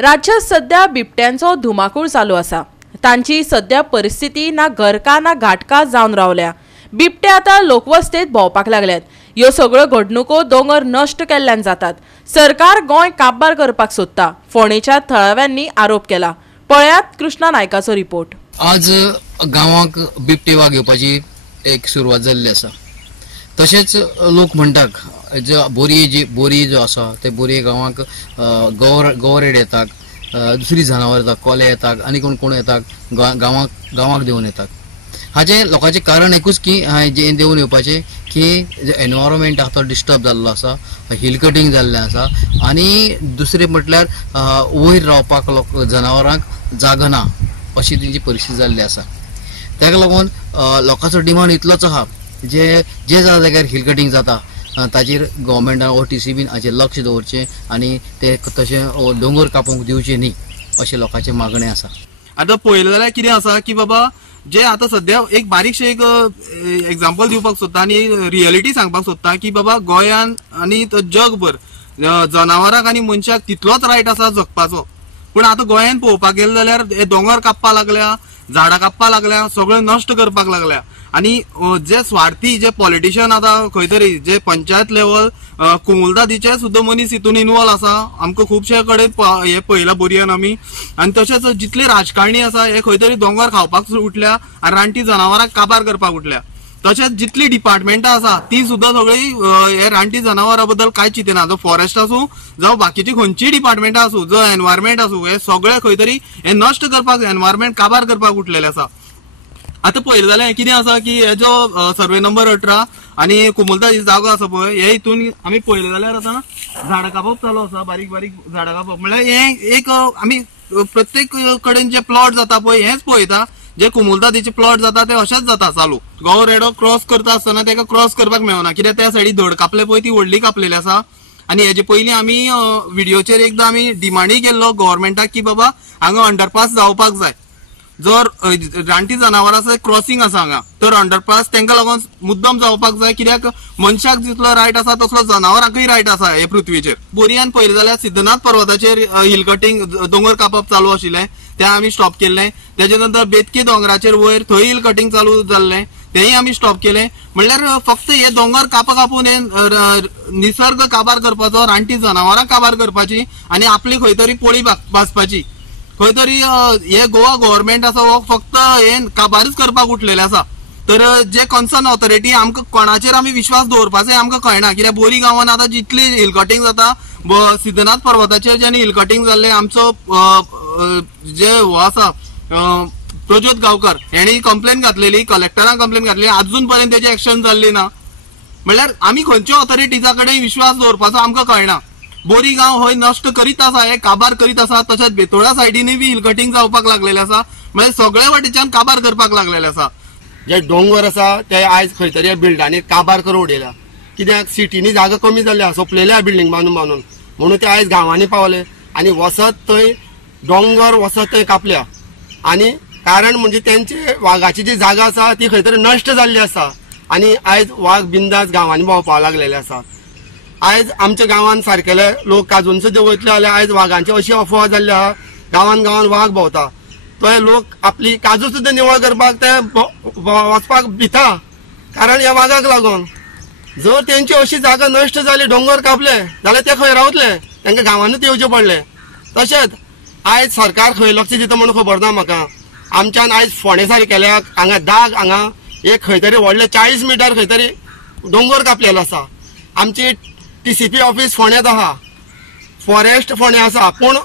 राज्यात सध्या बिबट्यांचो धुमाकूळ चालू आसा। तांची सध्या परिस्थिती ना घरका ना घाटका जावन रावल्या। बिबटे आता लोकवस्तेत भोंवपाक लागल्यात। ह्यो सगळ्यो घडणुको दोंगर नष्ट केल्ल्यान जातात। सरकार गोंय काबार करपाक सोदता, फोंडेच्या थळाव्यांनी आरोप केला। पळयात कृष्णा नायकाचो रिपोर्ट। आज गांवांक बिबटे वाग येवपाची एक सुरवात जाल्ली आसा। तशेंच लोक म्हणटात जो बोरी जो आसा ते बोरी गांवांक गवरेड येतात, दुसरी जनावर येतात, कोले येतात आनी कोण येतात गांवांक देवन येतात। हाचे लोकांचे कारण एकूच की जे देवन येवपाचे की एनवायरमेंट आसा तो डिस्टर्ब जाल्लो आसा, हिल कटिंग जाल्लें आसा आनी दुसरें म्हटल्यार वयर रावपाक जनावरांक जागा ना अशी तेंची परिस्थिती जाल्ली आसा। ताका लागून लोकांचो डिमांड इतलोच आहा जे जाग्यार हिल कटिंग जाता ताचेर गव्हर्मेंटान ओ TCBन हाचेर लक्ष दवरचें आनी ते तशें दोंगर कापूंक दिवचे न्ही अशें लोकांचें मागणें आसा। आता पळयलें जाल्यार कितें आसा की बाबा जे आता सध्या एक बारीकशें एक एग्जाम्पल दिवपाक सोदता आनी रियलिटी सांगपाक सोदता की बाबा गोंयान आनी जगभर जनावरांक आनी मनशाक तितलोच रायट आसा जगपाचो। पूण आता गोंयान पळोवपाक गेले जाल्यार हे दोंगर कापपाक लागल्या, झाडां कापपाक लागल्या, सगळें नश्ट करपाक लागल्या आनी जे स्वार्थी जे पॉलिटिशियन आता खंय तरी जे पंचायत लेवल कुमुलदादीचे सुद्धा मनीस हितून इन्वॉल्व आसा। आमकां खुबशे कडेन हे पळयलां बोरयेन आमी। आनी तशेंच जितले राजकारणी आसा हे खंय तरी दोंगर खावपाक उठल्या आनी रानटी जनावरांक काबार करपाक उठल्या। तशेंच जितली डिपार्टमेंटां आसा ती सुद्धा सगळी हे रानटी जनावरां बद्दल कांय चिंतना। जो फॉरेस्ट आसूं जावं बाकीची खंयचीय डिपार्टमेंटां आसूं, जो एनवायरमेंट आसूं, हे सगळे खंय तरी हे नश्ट करपाक एनवायरमेंट काबार करपाक उठलेले आसा। आता पळयलें जाल्यार कितें आसा की हे जो सर्वे नंबर 18 आनी कुमुलदादी जागो आसा पळय हे हितून आमी पळयलें जाल्यार आता झाडां कापप चालू आसा, बारीक बारीक झाडां कापप म्हळ्यार हे एक आमी प्रत्येक कडेन जे प्लॉट जाता पळय हेच पळयता। जे कुमुलदादीचे प्लॉट जाता ते अशेंच जाता चालू। गवो रेडो क्रॉस करता आसतना तेका क्रॉस करपाक मेळना कित्याक त्या सायडी धड कापले पळय ती व्हडली कापलेली आसा। आनी हेजे पयलीं आमी व्हिडिओचेर एकदां आमी डिमांडूय केल्लो गव्हर्मेंटाक की बाबा हांगा अंडरपास जावपाक जाय। जर रानटी जनावर आसा क्रॉसिंग आसा हांगा तर अंडरपास तांकां लागून मुद्दम जावपाक जाय कित्याक मनशाक जितलो रायट आसा तसलो जनावरांकूय रायट आसा हे पृथ्वीचेर। बोरयान पळयलें जाल्यार सिद्धनाथ पर्वताचेर हिल कटिंग दोंगर कापप चालू आशिल्लें तें आमी स्टॉप केल्लें। तेजे नंतर बेतके दोंगराचेर वयर थंय हिल कटिंग चालू जाल्लें तेंय आमी स्टॉप केलें। म्हणल्यार फक्त हे दोंगर कापून हे निसर्ग काबार करपाचो, रानटी जनावरां काबार करपाची आनी आपली खंय तरी पोळी भाजपाची। खंय तरी हे गोवा गव्हर्मेंट आसा हो फक्त हे काबारूच करपाक उठलेले आसा। तर जे कन्सर्न ऑथॉरिटी आमकां कोणाचेर आमी विश्वास दवरपाचो आमकां कळना कित्याक बोरी गांवांत आतां जितले हिल कटिंग जाता सिद्धनाथ पर्वताचेर जेन्ना हिल कटिंग जाल्लें आमचो जे हो आसा प्रज्योत गांवकर हेणी कंप्लेन घातलेली, कलेक्टराक कंप्लेन घातलेली, अजून पर्यंत तेजी एक्शन जाल्ली ना। म्हळ्यार आमी खंयच्या ऑथॉरिटीजा कडेन विश्वास दवरपाचो आमकां कळना। बोरी गांव हो नष्ट करीत आसा, हे काबार करीत आसा, तशेंच बेतोळा सायडीनूय बी हिल कटिंग जावपाक लागलेले आसा। म्हणजे सगळ्या वाटेच्यान काबार करपाक लागलेले आसा। जे डोंगर आसा ते आयज खंय तरी बिल्डांनी काबार करून उडयला कित्याक सिटीनी जागा कमी जाल्ल्या, सोंपलेल्या बिल्डींग बांदून म्हणून ते आयज गांवांनी पावले आनी वसत थंय डोंगर वसत थंय कापल्या। आनी कारण म्हणजे त्यांची वाघाची जी जागा आसा ती खंय तरी नश्ट जाल्ली आसा आनी आयज वाघ बिंदास गांवांनी भोंवपाक लागलेले आसा। आयज आमच्या गांवांत सारकेले लोक काजूंचो जे वयतले जाल्यार आयज वाघांची अशी अफवा जाल्ली आहा गांवांत वाघ भोंवता। तो लोक आपली काजू सुद्दां निवळ करपाक ते वचपाक भिता कारण ह्या वाघाक लागून। जर तेंची अशी जागा नश्ट जाली, डोंगर कापले जाल्यार ते खंय रावतले, तांकां गांवांनूच येवचे पडले। तशेंच आयज सरकार खंय लक्ष दिता म्हणून खबर ना म्हाका। आमच्यान आयज फोंडे सारकेल्याक हांगा हांगा एक खंय तरी व्हडले 40 मिटर खंय तरी डोंगर कापलेलो आसा। आमची TCP ऑफिस फोंड्यात आहा, फॉरेस्ट फोंड्या आसा, पूण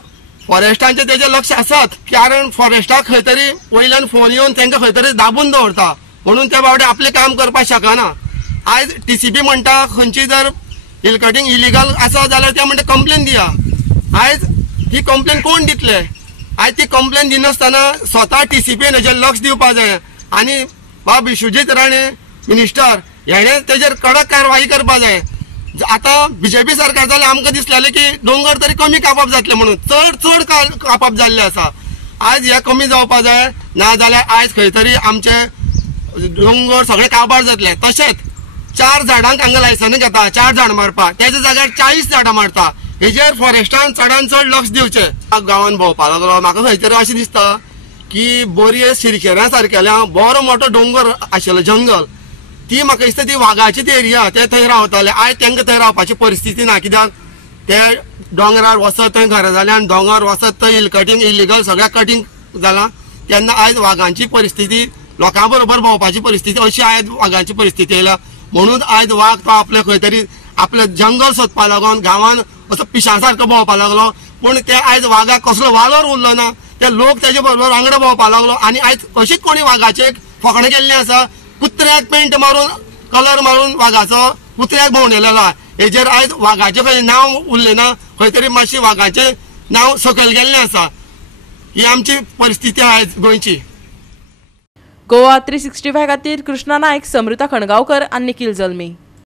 फॉरेस्टांचे तेजे लक्ष आसात कारण फॉरेस्टाक खंय तरी वयल्यान फोन येवन तांकां खंय तरी दाबून दवरता म्हणून ते बावडे आपलें काम करपाक शकना। आयज TCP म्हणटा खंयची जर हिल कटिंग इलिगल आसा जाल्यार ते म्हणटा कंप्लेन दिया। आयज ही कंप्लेन कोण दितले? आयज ती कंप्लेन दिनासतना स्वता TCPन हेजेर लक्ष दिवपाक जाय आनी बाब विश्वजीत राणे मिनिस्टर हेणें तेजेर कडक कारवाई करपाक जाय। आता BJP सरकार जाल्यार आमकां दिसलेलें की डोंगर तरी कमी कापप जातले म्हणून चड कापप जाल्ले आसा। आयज हे कमी जावपाक जाय ना जाल्यार आयज खंय तरी आमचे डोंगर सगळे काबार जातले। तशेंच 4 झाडांक हांगा लायसन घेता 4 झाड मारपाक, त्याच्या जाग्यार 40 झाडां मारता। हेजेर फॉरेस्टान चडान चड लक्ष दिवचें. गांवांत भोंवपाक लागलो म्हाका खंय तरी अशें दिसता की बोरये शिरकेऱ्या सारकेल्या बरो मोठो डोंगर आशिल्लो जंगल ती म्हाका दिसता ती वाघाची ती एरिया ते थंय रावताले. आयज तांकां थंय रावपाची परिस्थिती ना कित्याक ते डोंगरार वचत थंय घरां जाल्यार आनी दोंगर वचत थंय हिल कटींग इलिगल सगळ्या कटींग जालां. तेन्ना आयज वाघांची परिस्थिती लोकां बरोबर भोंवपाची परिस्थिती अशी आयज वाघांची परिस्थिती येयला. म्हणून आयज वाघ तो आपले खंय तरी आपले जंगल सोदपा लागून गांवांत असो पिशां सारको भोंवपा लागलो. पूण ते आयज वाघाक कसलो वालोर उरलो ना. ते लोक तेजे बरोबर वांगडा भोंवपा लागलो आनी आयज अशीच कोणी वाघाचे फकाणां केल्लीं आसा. कुत्र्याक पेंट मारून कलर मारून वाघाचो कुत्र्याक भोंवणयलेलो. हेजेर आयज वाघाचें खंय नांव उरलें ना. खंय तरी मातशें वाघाचें नांव सकयल गेल्लें आसा. ही आमची परिस्थिती आयज गोंयची. गोवा 365 खातीर कृष्णा नायक, समृता खणगांवकर आनी निखिल जल्मी.